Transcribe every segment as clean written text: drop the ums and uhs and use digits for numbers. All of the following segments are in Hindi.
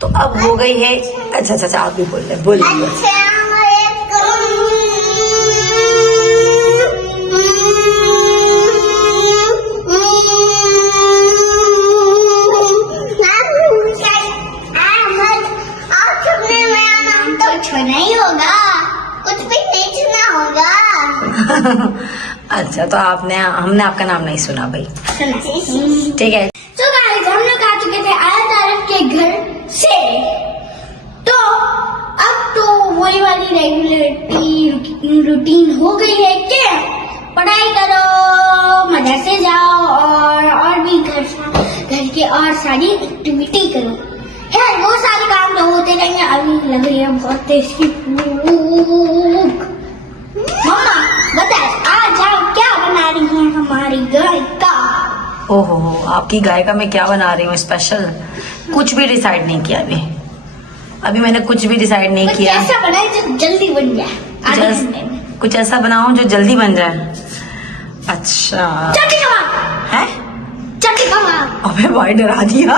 तो अब हो गई है। अच्छा आप भी बोलिए। नहीं होगा, कुछ भी नहीं सुना होगा। अच्छा तो हमने आपका नाम नहीं सुना भाई। ठीक है। तो गाइस हम लोग आ चुके थे आया तारक के घर से, तो अब तो वही वाली रेगुलर रूटीन हो गई है कि पढ़ाई करो, मदरसे जाओ और भी घर के और सारी एक्टिविटी करो। खैर वो सारे काम तो होते रहेंगे। अभी लग रही है बहुत टेस्टी भूख। मम्मा बताए आज आप क्या बना रही हैं हमारी गाय का? ओहो आपकी गाय का मैं क्या बना रही हूँ स्पेशल? कुछ भी डिसाइड नहीं किया अभी मैंने कुछ भी डिसाइड नहीं किया। ऐसा बनाए जो जल्दी बन जाए आधे घंटे में। कुछ ऐसा बनाऊं जो जल्दी बन जाए। अच्छा चटनी कबाब है? चटनी कबाब। अबे भाई डरा दिया।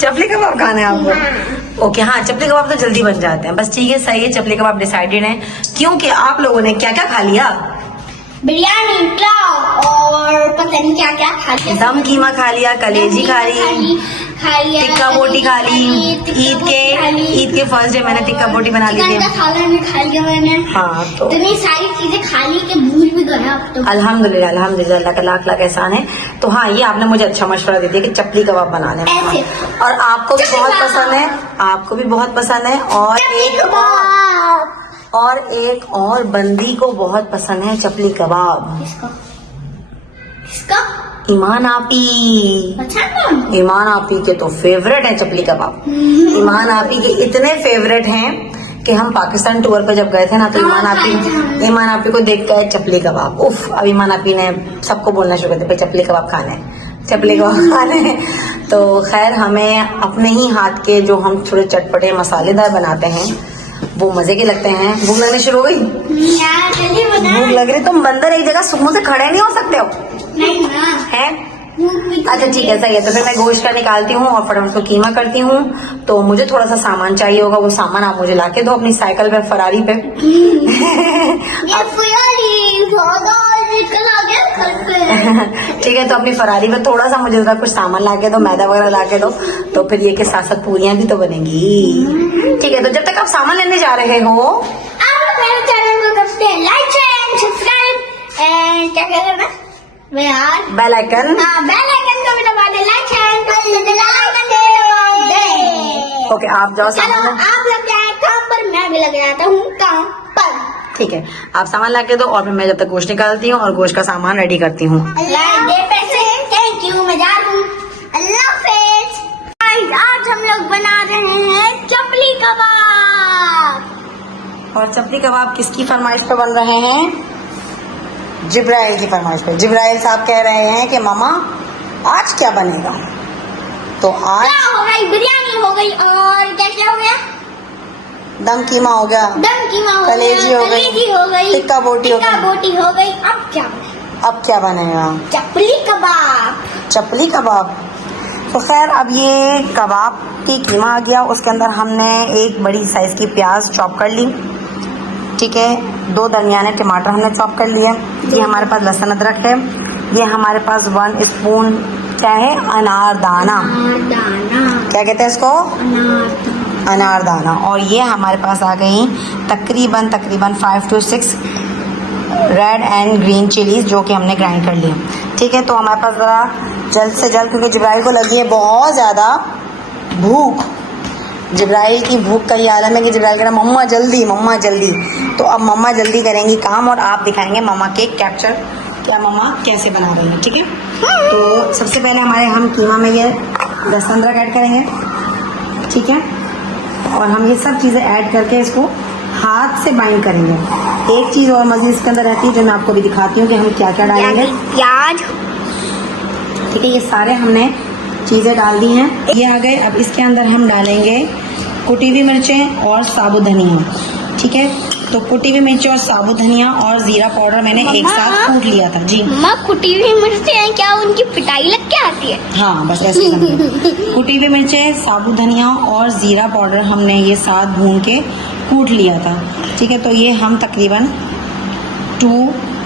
चपली कबाब खाना है आपको? ओके हाँ चपली कबाब तो जल्दी बन जाते हैं। बस ठीक है सही है, चपली कबाब डिसाइडेड है। क्योंकि आप लोगों ने क्या क्या खा लिया? बिरयानी, पुलाव और पता नहीं क्या क्या खा लिया। दम कीमा खा लिया, कलेजी खा ली, टिक्का बोटी खा ली। ईद के फर्स्ट डे मैंने टिक्का बोटी बना ली थी। सालन खा लिया मैंने। हाँ तो इतनी सारी चीजें खा ली कि भूल भी गया अब तो। अल्हम्दुलिल्लाह अल्लाह का लाख लाख एहसान है। तो हाँ ये आपने मुझे अच्छा मशवरा दे दिया कि चपली कबाब बनाने में। और आपको भी बहुत पसंद है, आपको भी बहुत पसंद है। और एक और बंदी को बहुत पसंद है चपली कबाब। इसका ईमान आपी। अच्छा ईमान आपी के तो फेवरेट है चपली कबाब। ईमान आपी के इतने फेवरेट हैं कि हम पाकिस्तान टूर पर जब गए थे ना तो ईमान आपी को देख कर चपली कबाब उफ। अब ईमान आपी ने सबको बोलना शुरू कर दिया चपली कबाब खाने। तो खैर हमें अपने ही हाथ के जो हम थोड़े चटपटे मसालेदार बनाते हैं वो मजे के लगते हैं। भूख लगने शुरू हो गई? भूख लग रही? तुम बंदर एक जगह सुकून से खड़े नहीं हो सकते हो? नहीं ना है? अच्छा ठीक है सही है। तो फिर मैं गोश्त का निकालती हूँ और फटाफट उसको कीमा करती हूँ। तो मुझे थोड़ा सा सामान चाहिए होगा, वो सामान आप मुझे लाके दो अपनी साइकिल पे, फरारी पे। ठीक है तो अपनी फरारी पे थोड़ा सा मुझे कुछ सामान लाके दो, मैदा वगैरह लाके दो। तो फिर ये के साथ साथ पूरियां भी तो बनेंगी। ठीक है तो जब तक आप सामान लेने जा रहे हो आप मेरे चैनल को करते हैं लाइक शेयर सब्सक्राइब एंड क्या कहते हैं बेल आइकन। बेल आइकन को भी दबा दे। लाइक शेयर ओके आप जाओ सामान। आप लग जाए काम पर, मैं भी लग जाता हूँ काम पर। ठीक है आप सामान लाके दो और फिर मैं जब तक गोश्त निकालती हूँ और गोश्त का सामान रेडी करती हूँ। थैंक यू मैं जा रही हूँ। अल्लाह हाफिज। आज हम लोग बना रहे हैं चपली कबाब। और चपली कबाब किसकी फरमाइश पे बन रहे हैं? जिब्राइल की फरमाइश पे। जिब्राइल साहब कह रहे हैं कि मामा आज क्या बनेगा? तो आज क्या हो गई? बिरयानी हो गई और क्या क्या हो गया? दम कीमा हो गया, कलेजी हो गई, टिक्का बोटी हो गई। अब क्या बनेगा? चपली कबाब। तो खैर अब ये कबाब की कीमा आ गया। उसके अंदर हमने एक बड़ी साइज की प्याज चॉप कर ली। ठीक है 2 दरमियाने टमाटर हमने चॉप कर लिए। ये हमारे पास लहसुन अदरक है। ये हमारे पास 1 स्पून क्या है? अनारदाना। क्या कहते हैं इसको? अनारदाना। और ये हमारे पास आ गई तकरीबन 5 to 6 red and green chillies जो कि हमने ग्राइंड कर लिया। ठीक है तो हमारे पास ज़रा जल्द से जल्द, क्योंकि जिब्राइल को लगी है बहुत ज़्यादा भूख। जिब्राइल की भूख का ये आलम है कि जिब्राइल कह रहा मम्मा जल्दी। तो अब मम्मा जल्दी करेंगी काम और आप दिखाएंगे मम्मा के कैप्चर क्या मम्मा कैसे बना रही है। ठीक है तो सबसे पहले हम कीमा में ये लहसुन अदरक ऐड करेंगे। ठीक है और हम ये सब चीज़ें ऐड करके इसको हाथ से बाइंड करेंगे। एक चीज़ और मज़ीद इसके अंदर रहती है जो मैं आपको भी दिखाती हूँ कि हम क्या क्या डालेंगे। प्याज। ठीक है ये सारे हमने चीज़ें डाल दी हैं। ये आ गए। अब इसके अंदर हम डालेंगे कुटी हुई मिर्चें और साबुत धनिया। ठीक है तो कुटी हुई मिर्च और साबुत धनिया और जीरा पाउडर मैंने एक साथ कूट लिया था। जी कुटी हुई मिर्चें हैं क्या? उनकी पिटाई लग के क्या आती है? हाँ बस ऐसे करना है। कुटी हुई मिर्चें, साबुत धनिया और जीरा पाउडर हमने ये साथ भून के कूट लिया था। ठीक है, तो ये हम तकरीबन 2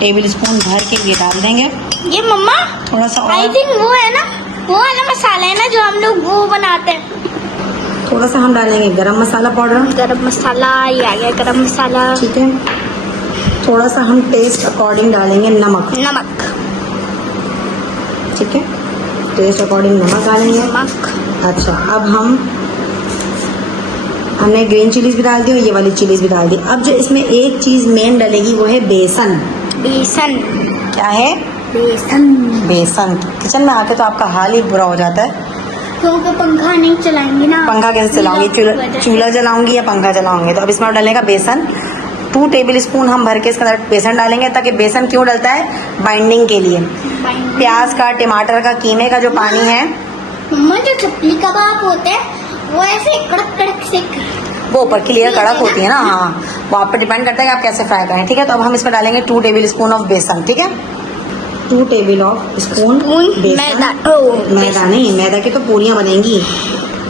टेबल स्पून भर के ये डाल देंगे। ये मम्मा थोड़ा सा आई और, थिंक वो है ना, वो वाला मसाला है ना जो हम लोग वो बनाते हैं। थोड़ा सा हम डालेंगे गरम मसाला पाउडर। गरम मसाला, ये आ गया गरम मसाला। ठीक है, थोड़ा सा हम टेस्ट अकॉर्डिंग डालेंगे नमक। नमक, ठीक है, टेस्ट अकॉर्डिंग नमक डालेंगे। नमक। अच्छा, अब हमने ग्रीन चिलीज भी डाल दी और ये वाली चिलीज भी डाल दी। अब जो इसमें एक चीज मेन डलेगी वो है बेसन। बेसन। क्या है? बेसन। बेसन। किचन में आके तो आपका हाल ही बुरा हो जाता है। क्योंकि पंखा नहीं चलाएंगे ना। पंखा कैसे चलाऊंगी? चूल्हा जलाऊंगी या पंखा चलाऊंगी? तो अब इसमें डलेगा बेसन। 2 टेबल स्पून हम भर के इसके अंदर बेसन डालेंगे, ताकि बेसन क्यों डलता है? बाइंडिंग के लिए। प्याज का, टमाटर का, कीमे का जो पानी है, मम्मा जो चपली कबाब होते हैं वो ऐसे कड़क कड़क से वो ऊपर की लेयर कड़क होती है ना। हाँ, वो आप पर डिपेंड करता है कि आप कैसे फ्राई करें। ठीक है, तो अब हम इसमें डालेंगे 2 टेबल स्पून ऑफ बेसन। ठीक है, 2 टेबल स्पून मैदा। मैदा नहीं, मैदा की तो पूरियां बनेंगी।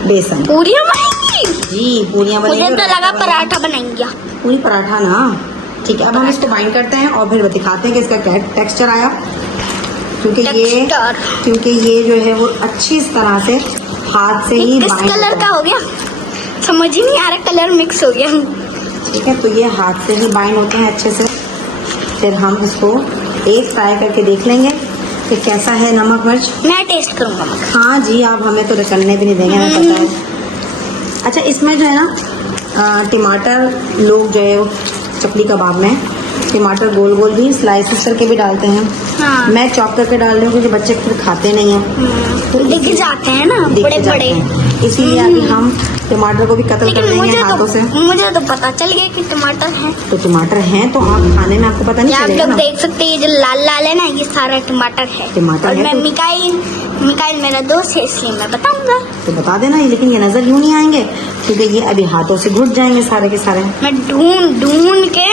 बेसन पूरियां बनेंगी? जी, पूरियां बनेंगी। मुझे तो लगा पराठा बनाएंगे। पूरी पराठा ना। ठीक है, अब हम इसको बाइंड करते हैं और फिर दिखाते हैं कि इसका क्या टेक्सचर आया। क्योंकि ये जो है वो अच्छी तरह से हाथ से ही किस कलर का हो गया समझ ही नहीं आ रहा, कलर मिक्स हो गया। ठीक है, तो ये हाथ से ही बाइंड होते हैं अच्छे से। फिर हम इसको एक फ्राई करके देख लेंगे कि कैसा है नमक मिर्च। मैं टेस्ट करूंगा। हाँ जी, आप हमें तो करने भी नहीं देंगे, हमें पता है। अच्छा, इसमें जो है ना टमाटर लोग जो है वो चपली कबाब में टमाटर गोल गोल भी स्लाइसेस करके भी डालते हैं। हाँ। मैं चॉप करके डाल रही हूँ क्योंकि बच्चे फिर खाते नहीं हैं। तो दिख जाते हैं ना बड़े बड़े, इसीलिए अभी हम टमाटर को भी कत्ल कर देंगे हाथों से। मुझे तो पता चल गया कि टमाटर है। तो टमाटर हैं तो आप खाने में आपको पता नहीं आप चलेगा लोग ना। देख सकते हैं, ये जो लाल लाल है ना, ये सारा टमाटर है। टमाटर और है मैं तो- मिकाइल मेरा दोस्त है, इसलिए मैं बताऊंगा। तो बता देना, लेकिन ये नजर यूं नहीं आएंगे क्योंकि ये अभी हाथों से घुट जाएंगे सारे के सारे। मैं ढूंढ के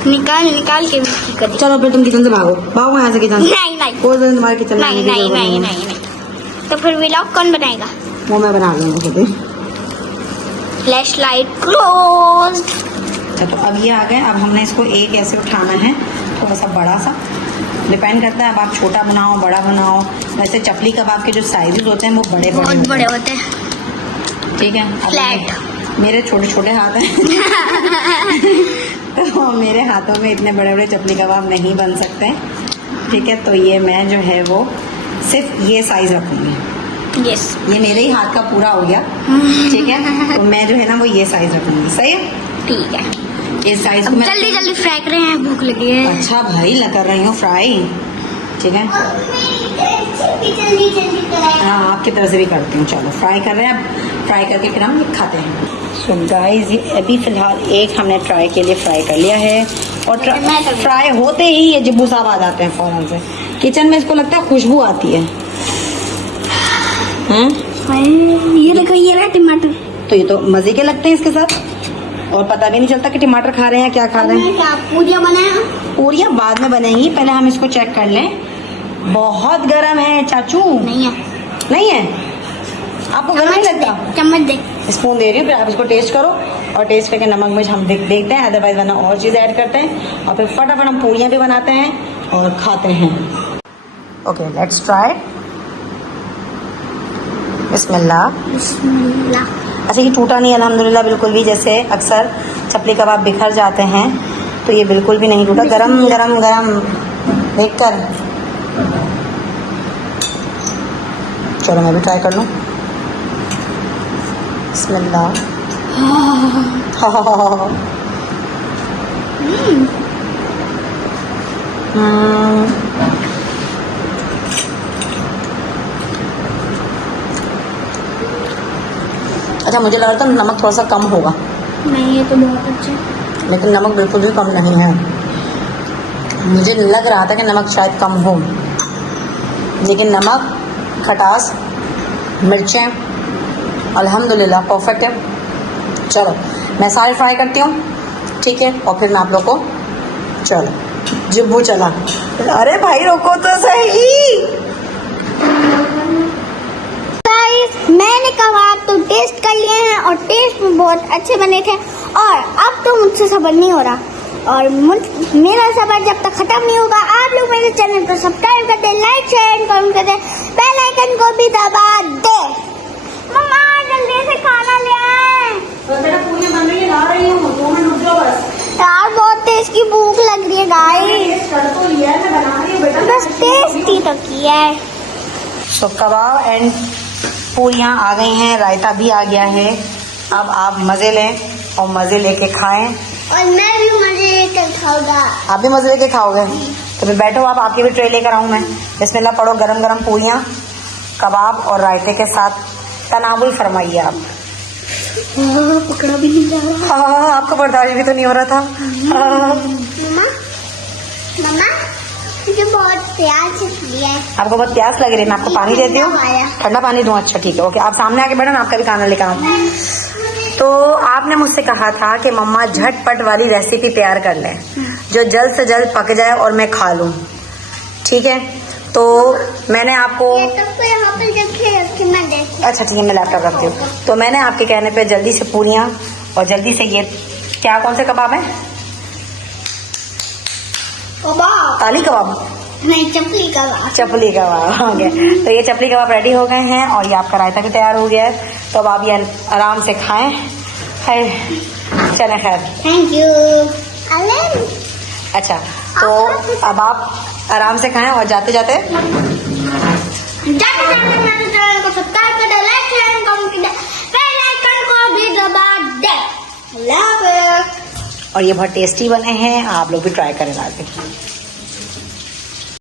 निकाल के मिक्सी कर दी। चलो फिर तुम किचन से भागो यहाँ से किचन से। नहीं कोई दिन तुम्हारे किचन में आने की जरूरत नहीं। तो फिर व्लॉग कौन बनाएगा? वो मैं बना लूंगा खुद ही। Flash light close. अच्छा, तो अब ये आ गए। अब हमने इसको एक ऐसे उठाना है, थोड़ा सा बड़ा सा, डिपेंड करता है अब आप छोटा बनाओ बड़ा बनाओ। वैसे चपली कबाब के जो साइजेस होते हैं वो बड़े बहुत बड़े होते हैं। ठीक है, अब फ्लैट। मेरे छोटे छोटे हाथ हैं तो मेरे हाथों में इतने बड़े बड़े चपली कबाब नहीं बन सकते। ठीक है, तो ये मैं जो है वो सिर्फ ये साइज रखूंगी। यस, ये मेरे ही हाथ का पूरा हो गया। ठीक है, तो मैं जो है ना वो ये साइज रखूंगी। सही है, ठीक है। इस साइज को अब मैं जल्दी जल्दी फ्राई कर रहे हैं, भूख लगी है। अच्छा भाई, कर रही हूँ फ्राई। ठीक है, हाँ आपकी तरफ से भी करती हूँ। चलो फ्राई कर रहे हैं, अब फ्राई करके फिर हम खाते हैं। सो गाइस, ये अभी फिलहाल एक हमने ट्राई के लिए फ्राई कर लिया है और फ्राई होते ही ये जिब्बू साहब आ जाते हैं फौरन से किचन में। इसको लगता है खुशबू आती है। ये देखो, ये रहा टमाटर। तो ये तो मजे के लगते हैं इसके साथ, और पता भी नहीं चलता कि टमाटर खा रहे हैं क्या खा रहे हैं। क्या पूरियां बनाया? पूरियां बाद में बनेंगी, पहले हम इसको चेक कर लें। बहुत गर्म है चाचू। नहीं है। नहीं है? आपको गर्म नहीं लगता? चम्मच दे। स्पून दे रही हूँ, फिर आप इसको टेस्ट करो और टेस्ट करके नमक मिर्च हम देखते हैं, अदरवाइज वरना और चीज़ ऐड करते हैं और फिर फटाफट हम पूरियां भी बनाते हैं और खाते हैं। Okay, let's try. बिस्मिल्लाह। बिस्मिल्लाह। अच्छा, ये टूटा नहीं अल्हम्दुलिल्लाह बिल्कुल भी। जैसे अक्सर चपली कबाब बिखर जाते हैं तो ये बिल्कुल भी नहीं टूटा। गरम गरम गरम देखकर। चलो मैं भी ट्राई कर लूँ। बिस्मिल्लाह। अच्छा, मुझे लग रहा था नमक थोड़ा सा कम होगा, नहीं ये तो बहुत अच्छा है। लेकिन नमक बिल्कुल भी कम नहीं है। मुझे लग रहा था कि नमक शायद कम हो, लेकिन नमक, खटास, मिर्चें अल्हम्दुलिल्लाह परफेक्ट है। चलो मैं सारे फ्राई करती हूँ, ठीक है, और फिर मैं आप लोग को, चलो जिब्बू चला। अरे भाई रोको तो सही। कबाब तो टेस्ट कर लिए हैं और टेस्ट में बहुत अच्छे बने थे। और अब तो मुझसे सब्र नहीं हो रहा, और मेरा सब्र जब तक खत्म नहीं होगा, आप लोग मेरे चैनल को सब्सक्राइब कर दे, लाइक शेयर कमेंट कर दे, बेल आइकन को भी दबा दे। मम्मा जल्दी से खाना ले आए। तो तेरा पूरी बन रही है, ला रही हूँ, 2 मिनट रुक जाओ बस। यार बहुत तेज की भूख लग रही है गाइस। कर तो लिया है, मैं बना रही हूँ बेटा। बस टेस्टी तो किया है। तो कबाब एंड पूरियाँ आ गई हैं, रायता भी आ गया है। अब आप मज़े लें और मज़े लेके खाएं। और मैं भी मजे लेकर खाऊंगा। आप भी मज़े लेके खाओगे? तो फिर बैठो, आप आपकी भी ट्रे लेकर आऊँ मैं। बिस्मिल्लाह पढ़ो। गरम गरम पूरियाँ कबाब और रायते के साथ तनावुल फरमाइए आप। पकड़ा भी नहीं जा रहा। हाँ, आपको बर्दाश्त भी तो नहीं हो रहा था। मम्मा मम्मा मुझे बहुत प्यास लगी है। आपको बहुत प्यास लग रही है, मैं आपको पानी देती हूँ। ठंडा पानी दूँ? अच्छा ठीक है, ओके। आप सामने आके बैठो ना, आपका भी खाना लेकर आऊँ। तो आपने मुझसे कहा था कि मम्मा झटपट वाली रेसिपी तैयार कर लें जो जल्द से जल्द पक जाए और मैं खा लूँ, ठीक है? तो मैंने आपको यहाँ पर रखे मैं देखती। अच्छा ठीक है, मैं लैपटॉप रखती हूँ। तो मैंने आपके कहने पे जल्दी से पूरियाँ और जल्दी से ये क्या, कौन से कबाब है? कबाब आली कबाब नहीं, चपली कबाब। चपली कबाब हो गया। तो ये चपली कबाब रेडी हो गए हैं और ये आपका रायता भी तैयार हो गया है। तो अब आप ये आराम से खाएं। चले खैर, थैंक यू। अच्छा तो अब आप आराम से खाएं और जाते जाते मेरे चैनल को सब्सक्राइब कर दे, लाइक शेयर कमेंट कर दे, बेल आइकन को भी दबा दे। अल्लाह हाफ़िज़। और ये बहुत टेस्टी बने हैं, आप लोग भी ट्राई करें लाके।